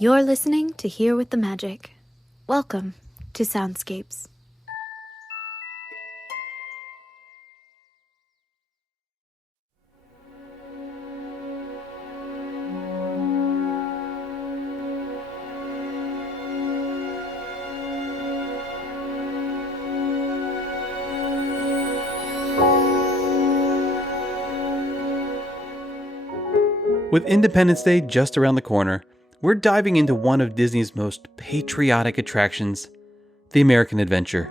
You're listening to Here with the Magic. Welcome to Soundscapes. With Independence Day just around the corner, we're diving into one of Disney's most patriotic attractions, the American Adventure.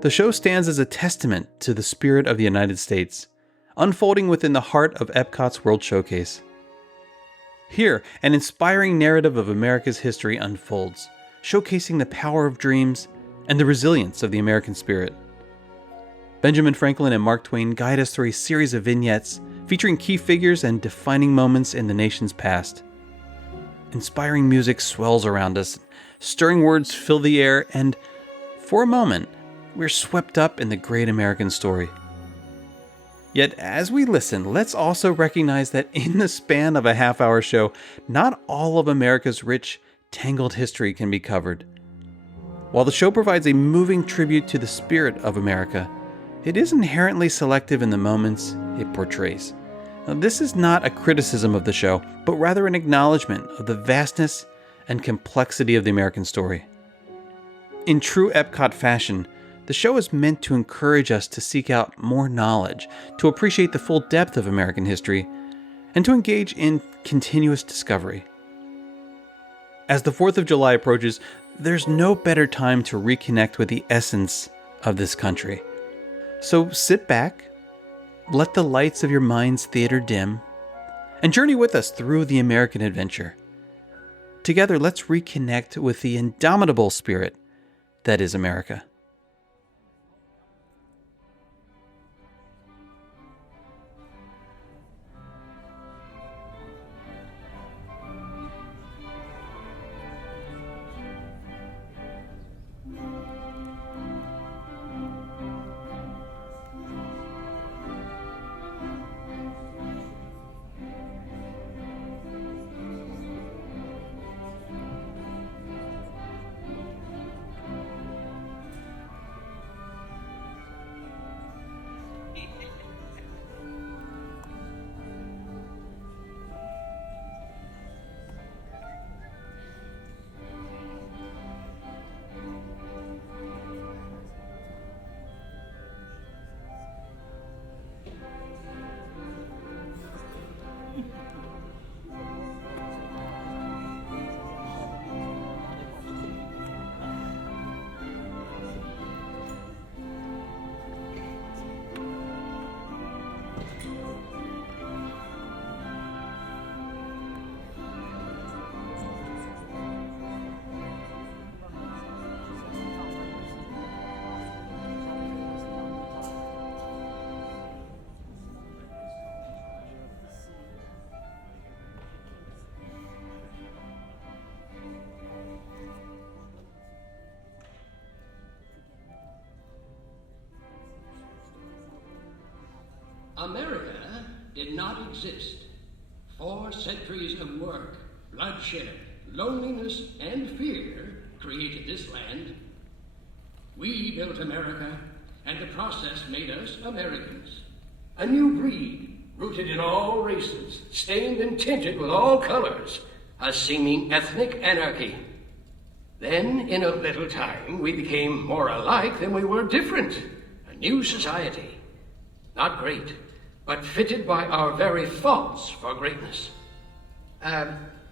The show stands as a testament to the spirit of the United States, unfolding within the heart of Epcot's World Showcase. Here, an inspiring narrative of America's history unfolds, showcasing the power of dreams and the resilience of the American spirit. Benjamin Franklin and Mark Twain guide us through a series of vignettes featuring key figures and defining moments in the nation's past. Inspiring music swells around us, stirring words fill the air, and for a moment, we're swept up in the great American story. Yet as we listen, let's also recognize that in the span of a half-hour show, not all of America's rich, tangled history can be covered. While the show provides a moving tribute to the spirit of America, it is inherently selective in the moments it portrays. Now, this is not a criticism of the show, but rather an acknowledgement of the vastness and complexity of the American story. In true Epcot fashion, the show is meant to encourage us to seek out more knowledge, to appreciate the full depth of American history, and to engage in continuous discovery. As the 4th of July approaches, there's no better time to reconnect with the essence of this country. So sit back, let the lights of your mind's theater dim, and journey with us through the American Adventure. Together, let's reconnect with the indomitable spirit that is America. America did not exist. 4 centuries of work, bloodshed, loneliness, and fear created this land. We built America, and the process made us Americans. A new breed, rooted in all races, stained and tinted with all colors, a seeming ethnic anarchy. Then, in a little time, we became more alike than we were different. A new society. Not great, but fitted by our very faults for greatness.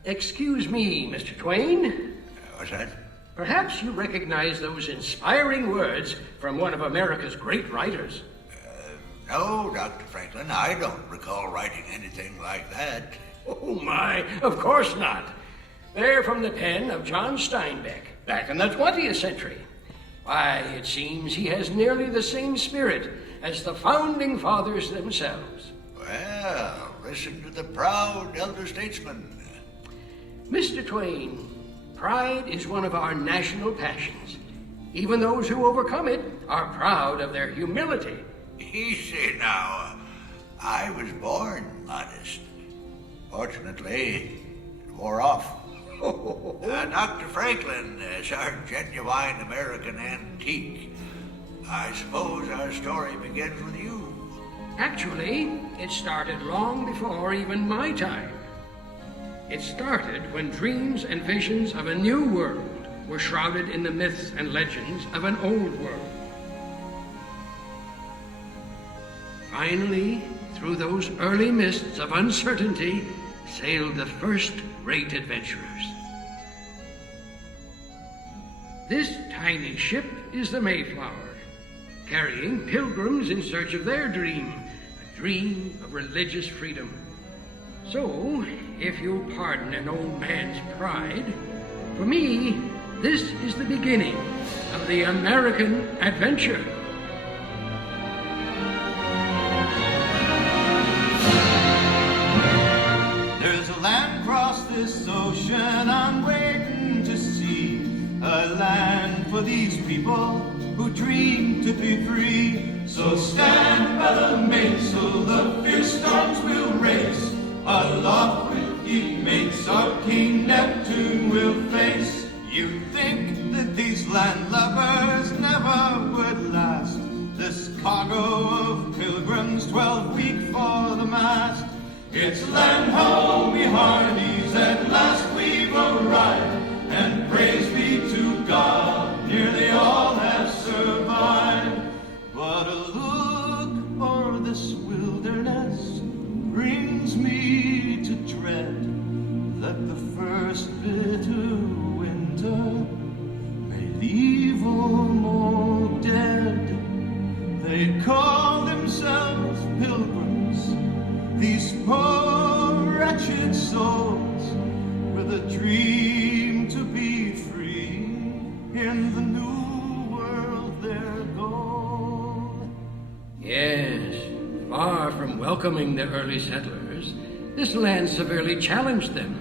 Excuse me, Mr. Twain. What's that? Perhaps you recognize those inspiring words from one of America's great writers. No, Dr. Franklin, I don't recall writing anything like that. Oh my, of course not. They're from the pen of John Steinbeck, back in the 20th century. Why, it seems he has nearly the same spirit as the founding fathers themselves. Well, listen to the proud elder statesman. Mr. Twain, pride is one of our national passions. Even those who overcome it are proud of their humility. Easy now. I was born modest. Fortunately, it wore off. Dr. Franklin is our genuine American antique. I suppose our story begins with you. Actually, it started long before even my time. It started when dreams and visions of a new world were shrouded in the myths and legends of an old world. Finally, through those early mists of uncertainty, sailed the first great adventurers. This tiny ship is the Mayflower, carrying pilgrims in search of their dream, a dream of religious freedom. So, if you'll pardon an old man's pride, for me, this is the beginning of the American adventure. There's a land across this ocean I'm waiting to see, a land for these people who dream to be free. So stand by the mainsail, the fierce storms will race. Aloft with ye mates, our King Neptune will face. You'd think that these landlubbers never would last. This cargo of pilgrims, 12 week for the mast. It's land ho, we hearties, at last we've arrived, and praise be to God, nearly all have survived. But a look o'er this wilderness brings me to dread that the first bitter winter may leave them all dead. They call themselves pilgrims, these poor wretched souls, with a dream to be free. In the new world they're gone. Yes, far from welcoming the early settlers, this land severely challenged them.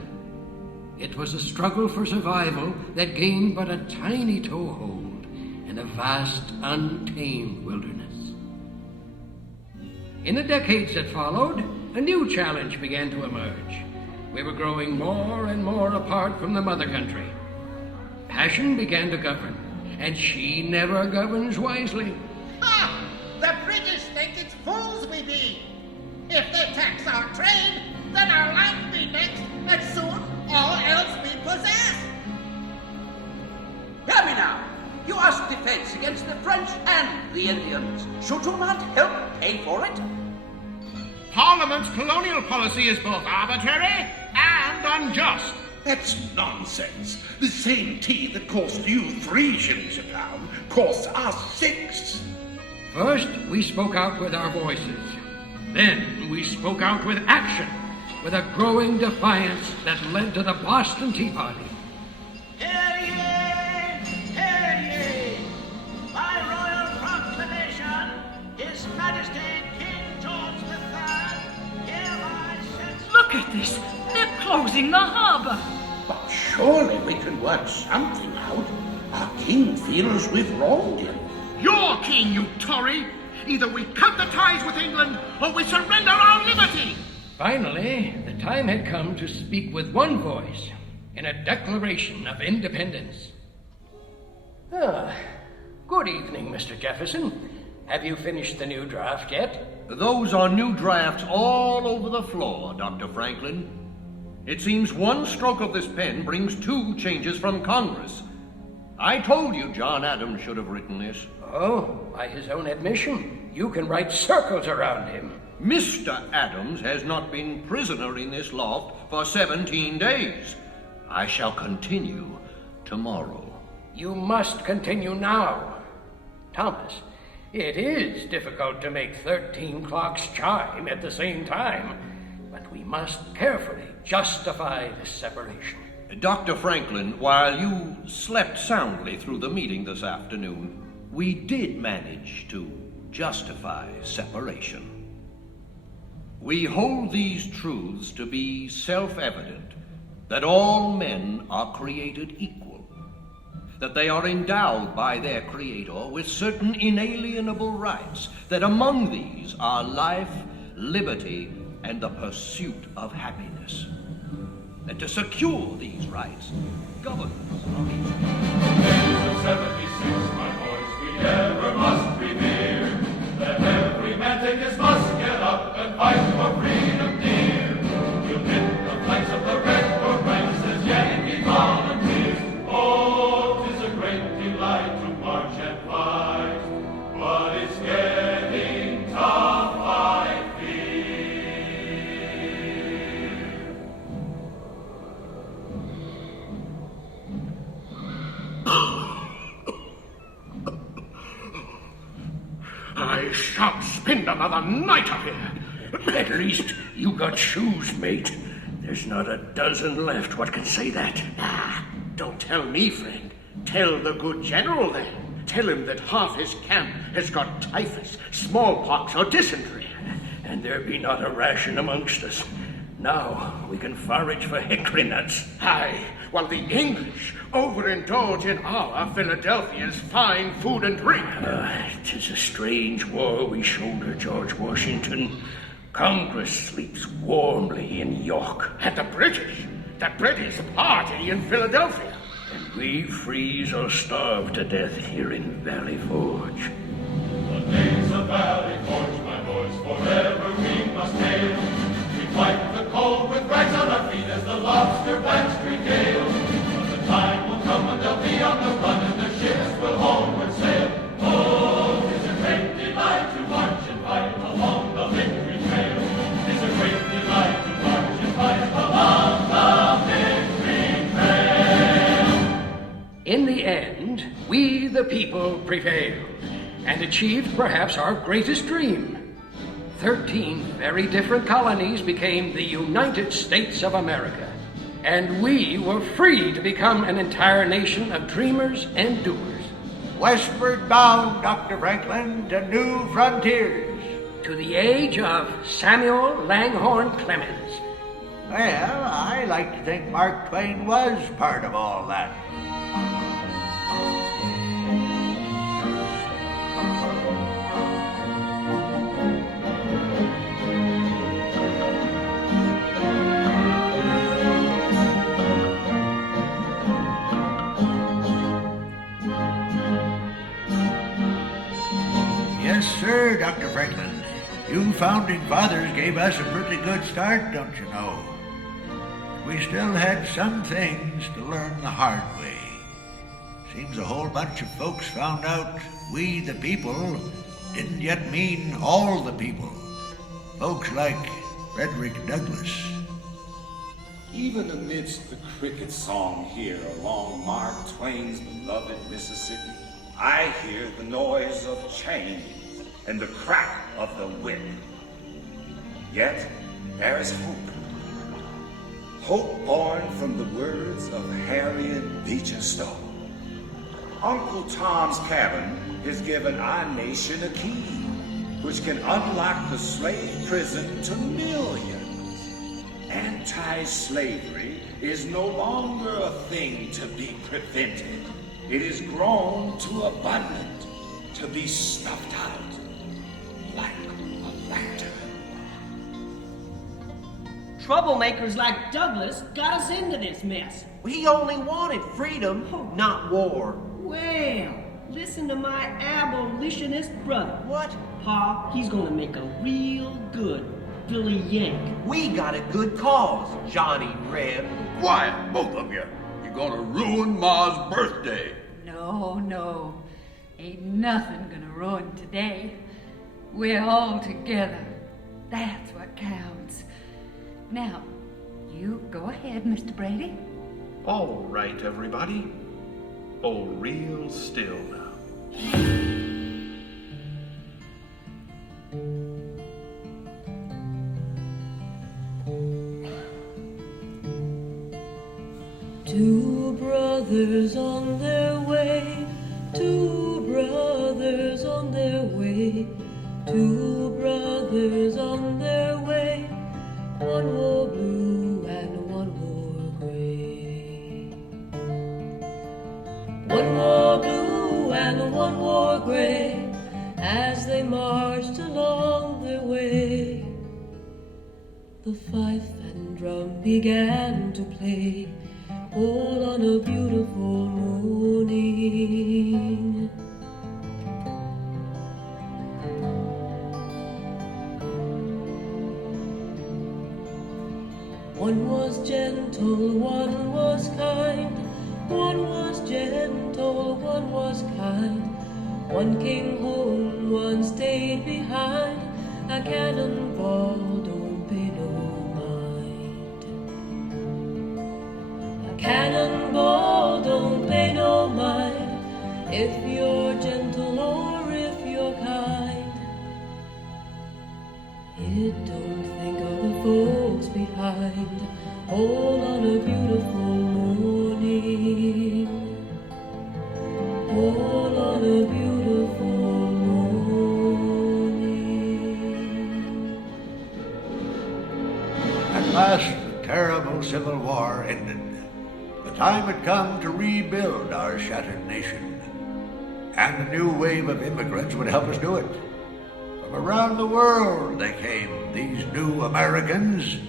It was a struggle for survival that gained but a tiny toehold in a vast, untamed wilderness. In the decades that followed, a new challenge began to emerge. We were growing more and more apart from the mother country. Passion began to govern, and she never governs wisely. Ah! The British think it's fools we be. If they tax our trade, then our land be next, and soon all else we possess. Hear me now. You ask defense against the French and the Indians. Should you not help pay for it? Parliament's colonial policy is both arbitrary and unjust. That's nonsense. The same tea that cost you 3 shillings a pound costs us 6. First, we spoke out with our voices. Then we spoke out with action, with a growing defiance that led to the Boston Tea Party. Hear ye! Hear ye! By royal proclamation, His Majesty King George III hereby sets... Look at this! They're closing the harbour! But surely we can work something out. Our king feels we've wronged him. Your king, you Tory! Either we cut the ties with England, or we surrender our liberty! Finally, the time had come to speak with one voice in a declaration of independence. Good evening, Mr. Jefferson. Have you finished the new draft yet? Those are new drafts all over the floor, Dr. Franklin. It seems one stroke of this pen brings 2 changes from Congress. I told you John Adams should have written this. Oh, by his own admission, you can write circles around him. Mr. Adams has not been prisoner in this loft for 17 days. I shall continue tomorrow. You must continue now. Thomas, it is difficult to make 13 clocks chime at the same time, but we must carefully justify this separation. Dr. Franklin, while you slept soundly through the meeting this afternoon, we did manage to justify separation. We hold these truths to be self-evident, that all men are created equal, that they are endowed by their Creator with certain inalienable rights, that among these are life, liberty, and the pursuit of happiness. and to secure these rights, governors of each Days of 76, my boys, we ever must revere. Let every man take his musket up and fight for freedom dear. We'll hit the flanks of the Red Fort ranks as Yankee volunteers. Oh, 'tis a great delight to march and fight, but it's getting tough, I fear. I shan't spend another night up here. At least you got shoes, mate. There's not a dozen left what can say that. Ah, don't tell me, friend. Tell the good general, then. Tell him that half his camp has got typhus, smallpox, or dysentery. And there be not a ration amongst us. Now we can forage for hickory nuts. Aye, while the English overindulge in our Philadelphia's fine food and drink. 'Tis a strange war we shoulder, George Washington. Congress sleeps warmly in York. And the British party in Philadelphia. And we freeze or starve to death here in Valley Forge. The days of Valley Forge, my boys, forever we must hail. We fight the cold with rags on our feet as the lobster backs regale. But the time will come when they'll be on the run and their ships will homeward sail. Oh, 'tis a great delight to march and fight along the victory trail. 'Tis a great delight to march and fight along the victory trail. In the end, we the people prevailed and achieved perhaps our greatest dream. 13 very different colonies became the United States of America, and we were free to become an entire nation of dreamers and doers. Westward bound, Dr. Franklin, to new frontiers. To the age of Samuel Langhorne Clemens. Well, I like to think Mark Twain was part of all that. Yes, sir, Dr. Franklin. You founding fathers gave us a pretty good start, don't you know? We still had some things to learn the hard way. Seems a whole bunch of folks found out we the people didn't yet mean all the people. Folks like Frederick Douglass. Even amidst the cricket song here along Mark Twain's beloved Mississippi, I hear the noise of chains and the crack of the whip. Yet there is hope. Hope born from the words of Harriet Beecher Stowe. Uncle Tom's Cabin has given our nation a key, which can unlock the slave prison to millions. Anti-slavery is no longer a thing to be prevented. It is grown to abundant, to be snuffed out like a lantern. Troublemakers like Douglas got us into this mess. We only wanted freedom, not war. Well, listen to my abolitionist brother. What? Pa, he's gonna make a real good Billy Yank. We got a good cause, Johnny Reb. Quiet, both of you. You're gonna ruin Ma's birthday. No. Ain't nothing gonna ruin today. We're all together. That's what counts. Now, you go ahead, Mr. Brady. All right, everybody. Hold real still now. Two brothers on their way, two brothers on their way, two brothers on their way, one wore blue and one wore gray. One wore blue and one wore gray, as they marched along their way. The fife and drum began to play, all on a beautiful morning. One was gentle, one was kind. One was gentle, one was kind. One came home, one stayed behind. A cannonball don't pay no mind. A cannonball don't pay no mind. If you're gentle or if you're kind. It don't think of the folks behind. All on a beautiful morning. All on a beautiful morning. At last, the terrible Civil War ended. The time had come to rebuild our shattered nation. And a new wave of immigrants would help us do it. From around the world they came, these new Americans.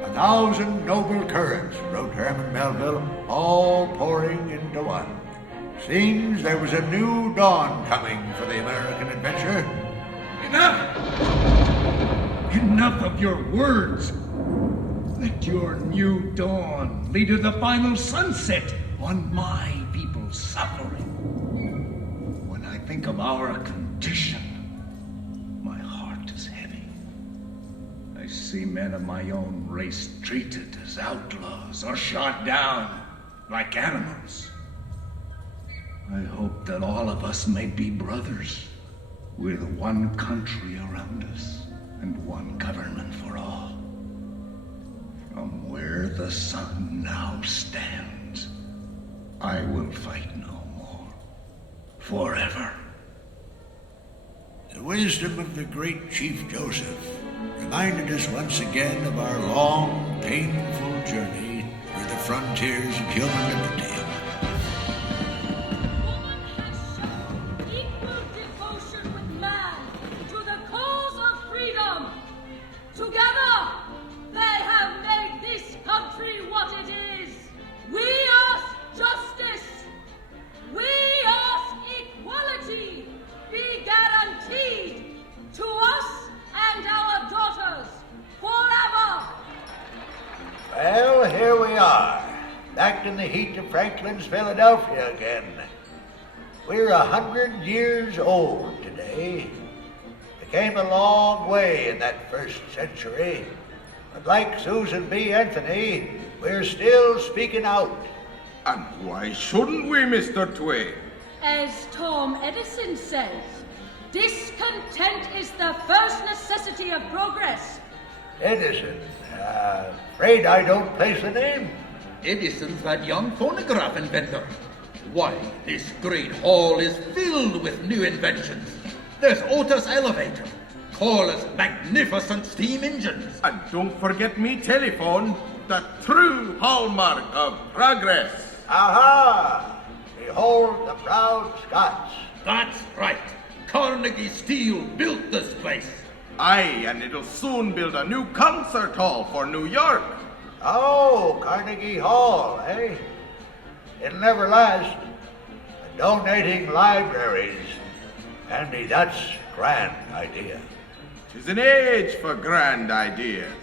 1,000 noble currents, wrote Herman Melville, all pouring into one. Seems there was a new dawn coming for the American adventure. Enough! Enough of your words. Let your new dawn lead to the final sunset on my people's suffering. When I think of our condition, my heart is heavy. I see men of my own race treated as outlaws or shot down like animals. I hope that all of us may be brothers, with one country around us and one government for all. From where the sun now stands, I will fight no more, forever. The wisdom of the great Chief Joseph reminded us once again of our long, painful journey through the frontiers of human liberty. Well, here we are, back in the heat of Franklin's Philadelphia again. We're 100 years old today. We came a long way in that first century, but like Susan B. Anthony, we're still speaking out. And why shouldn't we, Mr. Twain? As Tom Edison says, discontent is the first necessity of progress. Edison, afraid I don't place the name. Edison's that young phonograph inventor. Why, this great hall is filled with new inventions. There's Otis elevator, Corliss magnificent steam engines. And don't forget me telephone, the true hallmark of progress. Aha! Behold the proud Scots. That's right. Carnegie Steel built this place. Aye, and it'll soon build a new concert hall for New York. Oh, Carnegie Hall, eh? It'll never last. Donating libraries. Andy, that's a grand idea. 'Tis an age for grand ideas.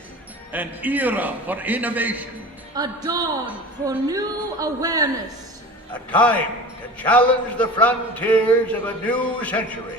An era for innovation. A dawn for new awareness. A time to challenge the frontiers of a new century.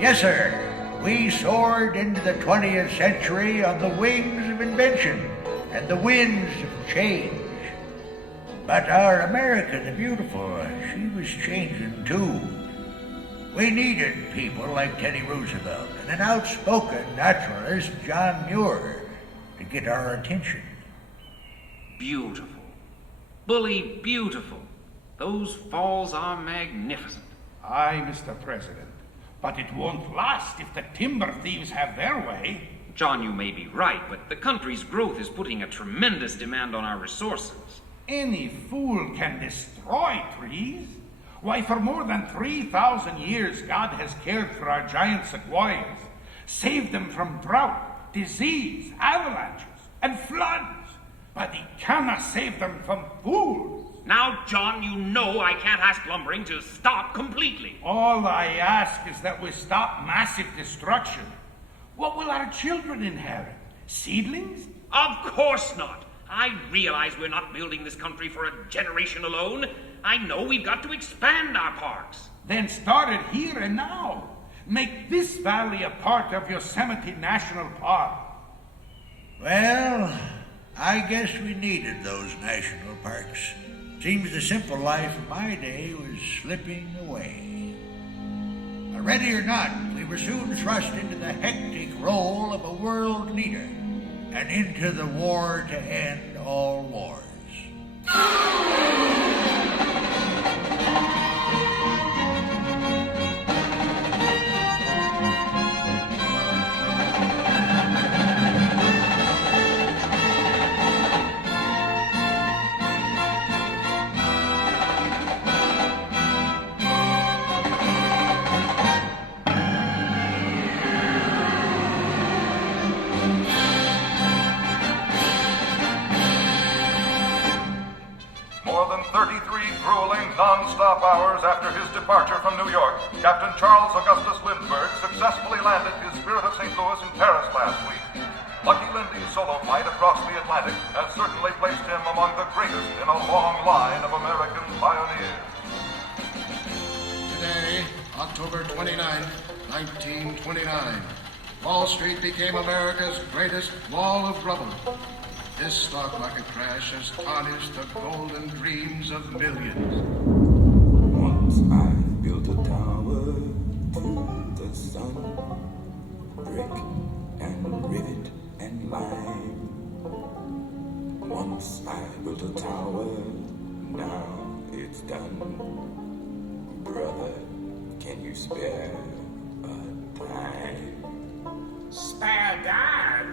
Yes, sir. We soared into the 20th century on the wings of invention and the winds of change. But our America the Beautiful, she was changing too. We needed people like Teddy Roosevelt and an outspoken naturalist, John Muir, to get our attention. Beautiful. Bully beautiful. Those falls are magnificent. Aye, Mr. President. But it won't last if the timber thieves have their way. John, you may be right, but the country's growth is putting a tremendous demand on our resources. Any fool can destroy trees. Why, for more than 3,000 years, God has cared for our giant sequoias, saved them from drought, disease, avalanches, and floods. But he cannot save them from fools. Now, John, you know I can't ask lumbering to stop completely. All I ask is that we stop massive destruction. What will our children inherit? Seedlings? Of course not. I realize we're not building this country for a generation alone. I know we've got to expand our parks. Then start it here and now. Make this valley a part of Yosemite National Park. Well, I guess we needed those national parks. Seems the simple life of my day was slipping away. But ready or not, we were soon thrust into the hectic role of a world leader and into the war to end all wars. Non-stop hours after his departure from New York, Captain Charles Augustus Lindbergh successfully landed his Spirit of St. Louis in Paris last week. Lucky Lindy's solo flight across the Atlantic has certainly placed him among the greatest in a long line of American pioneers. Today, October 29, 1929, Wall Street became America's greatest wall of rubble. This stock market crash has tarnished the golden dreams of millions. Once I built a tower to the sun, brick and rivet and lime. Once I built a tower, now it's done. Brother, can you spare a dime? Spare a dime?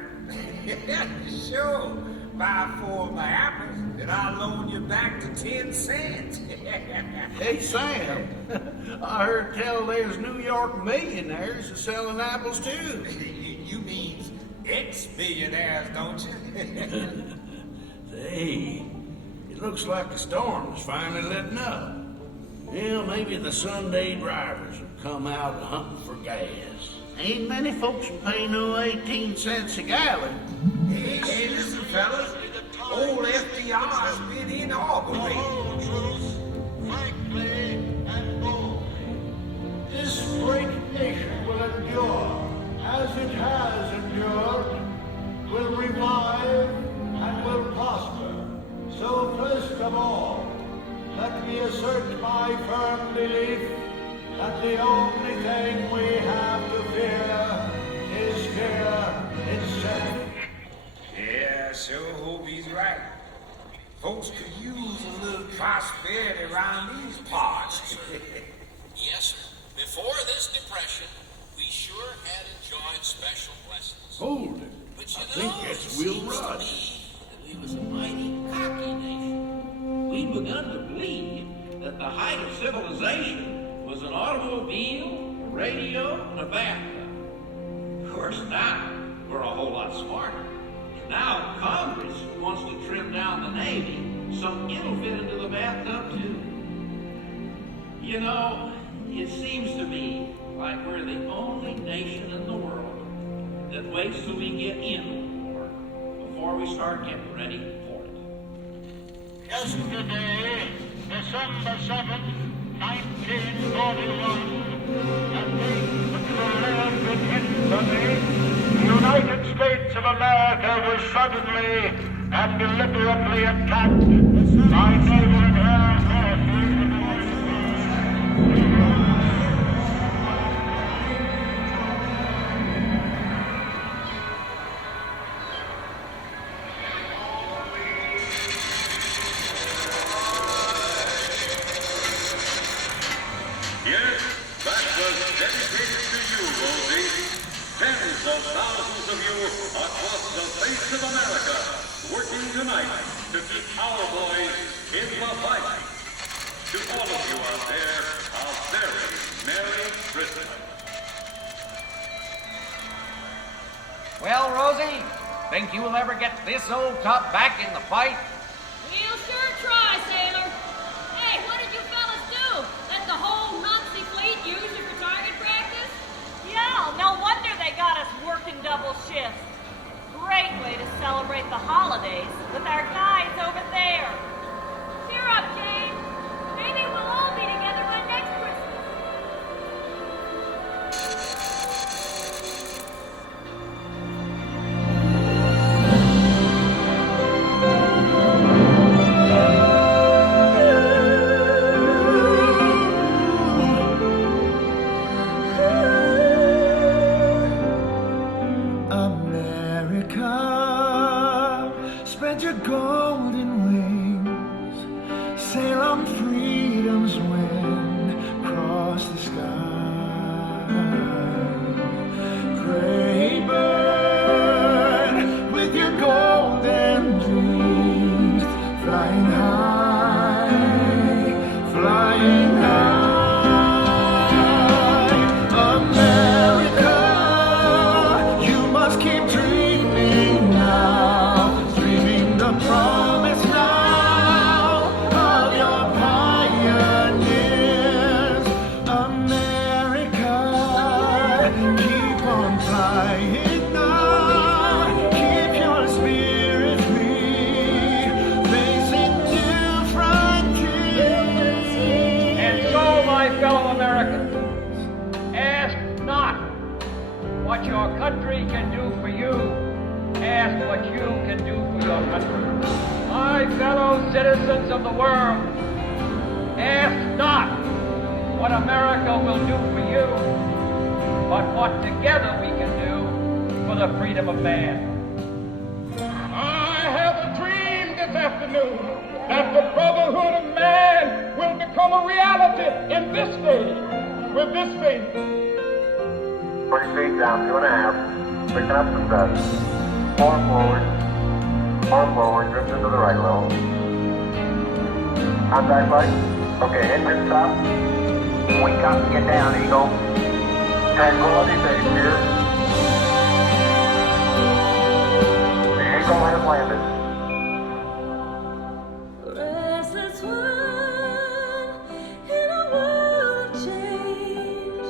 Sure. Buy 4 of my apples, and I'll loan you back to 10 cents. Hey, Sam, I heard tell there's New York millionaires selling apples, too. You mean ex-millionaires, don't you? Hey, it looks like the storm is finally letting up. Well, maybe the Sunday drivers have come out hunting for gas. Ain't many folks can pay no 18 cents a gallon. Hey, listen, fellas. Old FDR's been inaugurated. This great nation will endure, as it has endured, will revive and will prosper. So first of all, let me assert my firm belief that the only thing we have to fear is fear itself. Yeah, sure hope he's right. Folks could use a little prosperity around these parts. Yes, sir. Before this depression, we sure had enjoyed special blessings. Hold it. But you I know, think that's it Will seems to Rudd. me that we was a mighty cocky nation. We'd begun to believe that the height of civilization was an automobile, a radio, and a bathtub. Of course, now we're a whole lot smarter. Now Congress wants to trim down the Navy so it'll fit into the bathtub too. You know, it seems to me like we're the only nation in the world that waits till we get in the war before we start getting ready for it. Yesterday, December 7th, 1941, and declared with infamy, the United States of America was suddenly and deliberately attacked by naval air forces. the thousands of you across the face of America working tonight to keep our boys in the fight. To all of you out there, a very Merry Christmas. Well, Rosie, think you'll ever get this old top back in the fight? We'll sure try, sailor. Hey, what did you fellas do? Let the whole Nazi fleet use you for target practice? Yeah, no wonder they got us working double shifts. Great way to celebrate the holidays with our guys over there. Cheer up, Jane. Maybe we'll all be together by next Christmas. America, spread your golden wings, sail on freedom's wind, cross the sky. Great bird, with your golden dreams, flying high, flying high. America, you must keep dreaming now, dreaming the promise now of your pioneers. America, keep on flying now, keep your spirit free, facing new frontiers. And so, my fellow Americans, ask not what your country can do for you. Ask what you can do for your country. My fellow citizens of the world, ask not what America will do for you, but what together we can do for the freedom of man. I have a dream this afternoon that the brotherhood of man will become a reality in this stage, with this faith. 40 feet down, 2.5. Picking up some dust. 4 forward, drift into the right a little. Contact light. Okay, engine stop. We got to get down, Eagle. Tranquility base here. The Eagle has landed. Restless one in a world of change,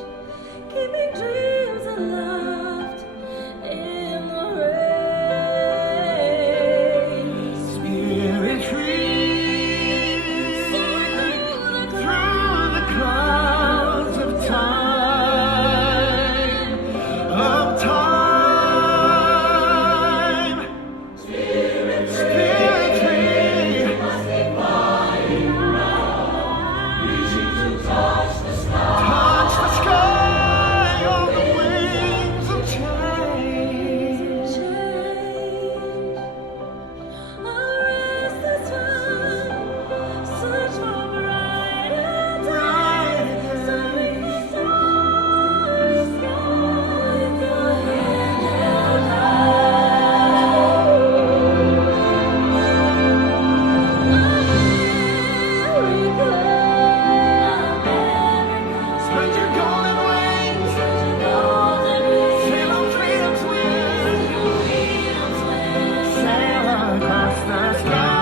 keeping dreams aloft in the rain. Spirit free, through the clouds of time, of time. Spirit free, must be flying now, reaching to touch the sky on the wings of change. Search for brighter days, soaring the starry sky, your hand held Spread your golden wings, sail on freedom's wind, sail across the sky.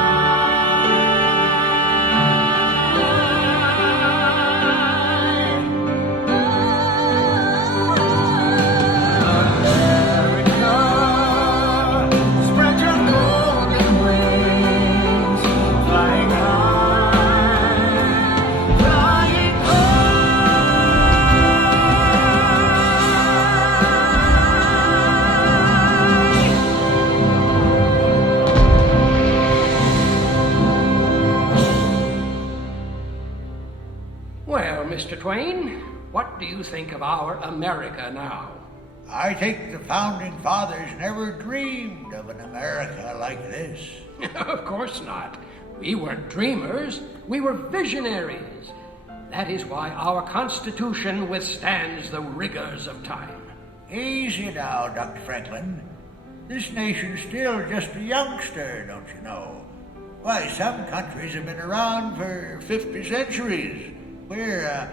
America, spread your golden wings, flying high, flying Well, Mr. Twain, what do you think of our America now? I think the founding fathers never dreamed of an America like this. Of course not. We weren't dreamers, we were visionaries. That is why our Constitution withstands the rigors of time. Easy now, Dr. Franklin. This nation's still just a youngster, don't you know? Why, some countries have been around for 50 centuries. We're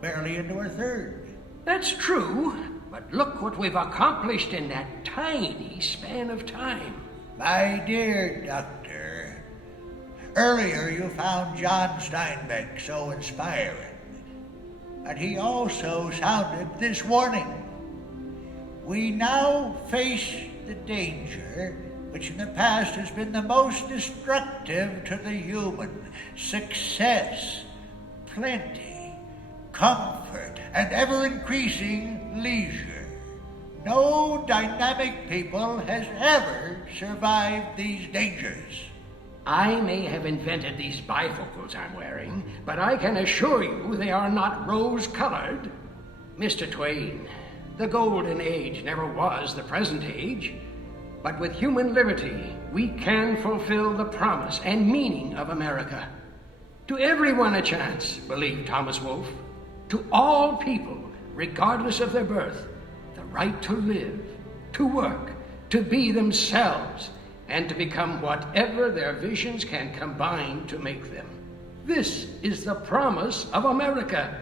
barely into our third. That's true, but look what we've accomplished in that tiny span of time. My dear Doctor, earlier you found John Steinbeck so inspiring, but he also sounded this warning. We now face the danger which in the past has been the most destructive to the human: success, plenty, comfort, and ever-increasing leisure. No dynamic people has ever survived these dangers. I may have invented these bifocals I'm wearing, but I can assure you they are not rose-colored. Mr. Twain, the golden age never was the present age, but with human liberty, we can fulfill the promise and meaning of America. To everyone a chance, believed Thomas Wolfe. To all people, regardless of their birth, the right to live, to work, to be themselves, and to become whatever their visions can combine to make them. This is the promise of America.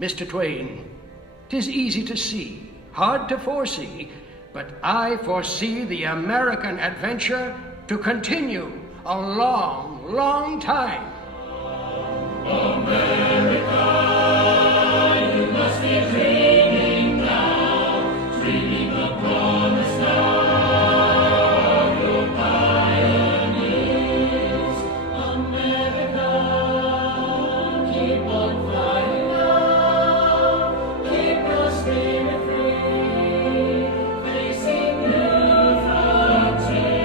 Mr. Twain, 'tis easy to see, hard to foresee, but I foresee the American adventure to continue a long, long time. America, you must be dreaming now, dreaming the promise now of your pioneers. America, keep on flying now, keep your spirit free, facing new frontiers.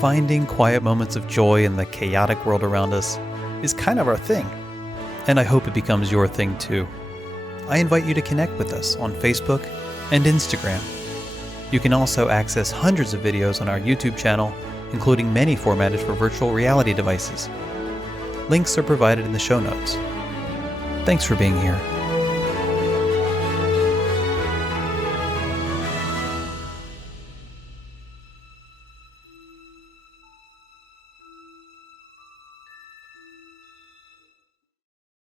Finding quiet moments of joy in the chaotic world around us is kind of our thing, and I hope it becomes your thing too. I invite you to connect with us on Facebook and Instagram. You can also access hundreds of videos on our YouTube channel, including many formatted for virtual reality devices. Links are provided in the show notes. Thanks for being here.